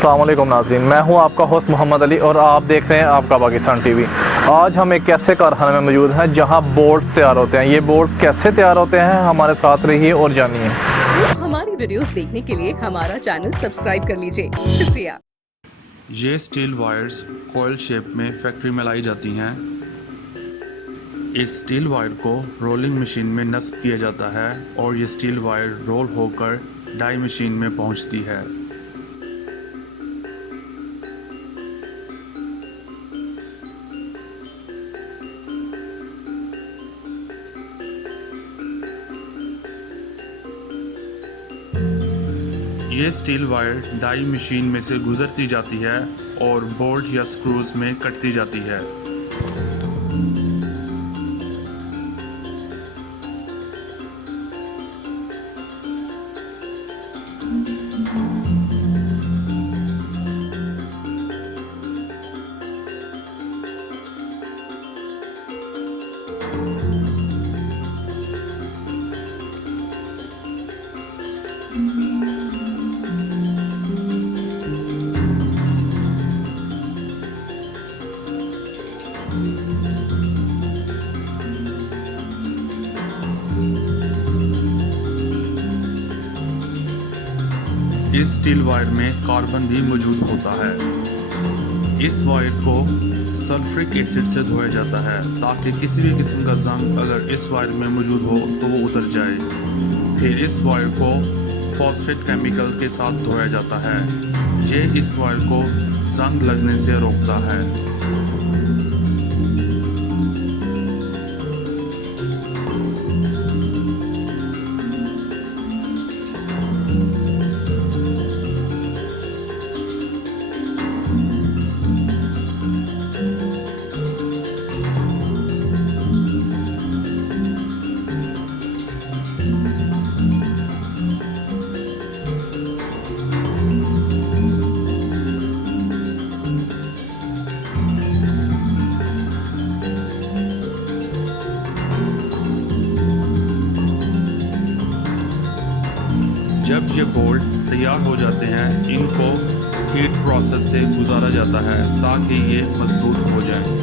अस्सलाम वालेकुम नाज़रीन, मैं हूं आपका होस्ट मोहम्मद अली और आप देख रहे हैं आपका पाकिस्तान टीवी। आज हम एक ऐसे कारखाने में मौजूद हैं जहां बोर्ड्स तैयार होते हैं। ये बोर्ड्स कैसे तैयार होते हैं, हमारे साथ रहिए और जानिए। हमारी वीडियोस देखने के लिए हमारा चैनल सब्सक्राइब कर लीजिए, शुक्रिया। ये स्टील वायर्स कॉइल शेप में फैक्ट्री में लाई जाती हैं। इस स्टील वायर को रोलिंग मशीन में नस्ब किया जाता है और ये स्टील वायर रोल होकर डाई मशीन में पहुंचती है। ये स्टील वायर डाई मशीन में से गुजरती जाती है और बोल्ट या स्क्रूज में कटती जाती है। इस स्टील वायर में कार्बन भी मौजूद होता है। इस वायर को सल्फ्रिक एसिड से धोया जाता है ताकि किसी भी किस्म का जंग अगर इस वायर में मौजूद हो तो वो उतर जाए। फिर इस वायर को फॉस्फेट केमिकल के साथ धोया जाता है। ये इस वायर को जंग लगने से रोकता है। जब ये बोल्ट तैयार हो जाते हैं, इनको हीट प्रोसेस से गुजारा जाता है ताकि ये मजबूत हो जाए।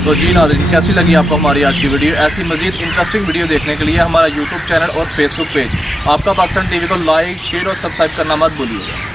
तो जी नाज़रीन, कैसी लगी आपको हमारी आज की वीडियो? ऐसी मज़ीद इंटरेस्टिंग वीडियो देखने के लिए हमारा यूट्यूब चैनल और फेसबुक पेज आपका पाकिस्तान टीवी को लाइक, शेयर और सब्सक्राइब करना मत भूलिएगा।